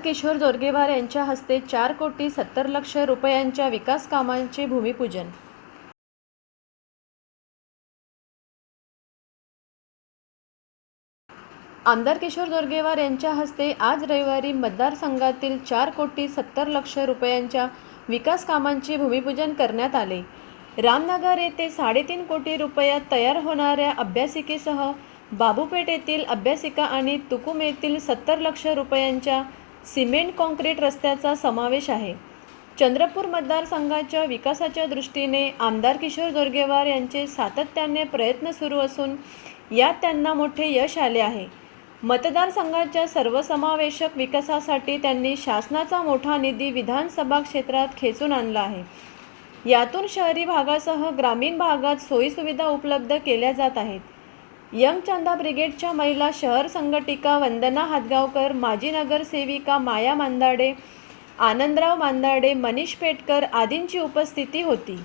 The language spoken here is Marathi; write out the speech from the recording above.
किशोर जोरगेवार यांच्या हस्ते चार कोटी सत्तर लक्ष रुपयांच्या विकास कामांचे भूमिपूजन. आमदार किशोर जोरगेवार यांच्या हस्ते आज रविवारी मतदारसंघातील चार कोटी सत्तर लक्ष रुपयांच्या विकास कामांचे भूमिपूजन करण्यात आले. रामनगर येथे साडेतीन कोटी रुपयात तयार होणाऱ्या अभ्यासिकेसह बाबूपेठ येथील अभ्यासिका आणि तुकुम येथील सत्तर लक्ष रुपयांच्या सिमेंट काँक्रीट रस्त्याचा समावेश आहे. चंद्रपूर मतदारसंघाच्या विकासाच्या दृष्टीने आमदार किशोर जोरगेवार यांचे सातत्याने प्रयत्न सुरू असून यात त्यांना मोठे यश आले आहे. मतदारसंघाच्या सर्वसमावेशक विकासासाठी त्यांनी शासनाचा मोठा निधी विधानसभा क्षेत्रात खेचून आणला आहे. यातून शहरी भागासह ग्रामीण भागात सोयीसुविधा उपलब्ध केल्या जात आहेत. यंग चांदा ब्रिगेडच्या महिला शहर संघटिका वंदना हातगावकर माजी नगरसेविका माया मांदाडे आनंदराव मांदाडे मनीष पेटकर आदींची उपस्थिती होती.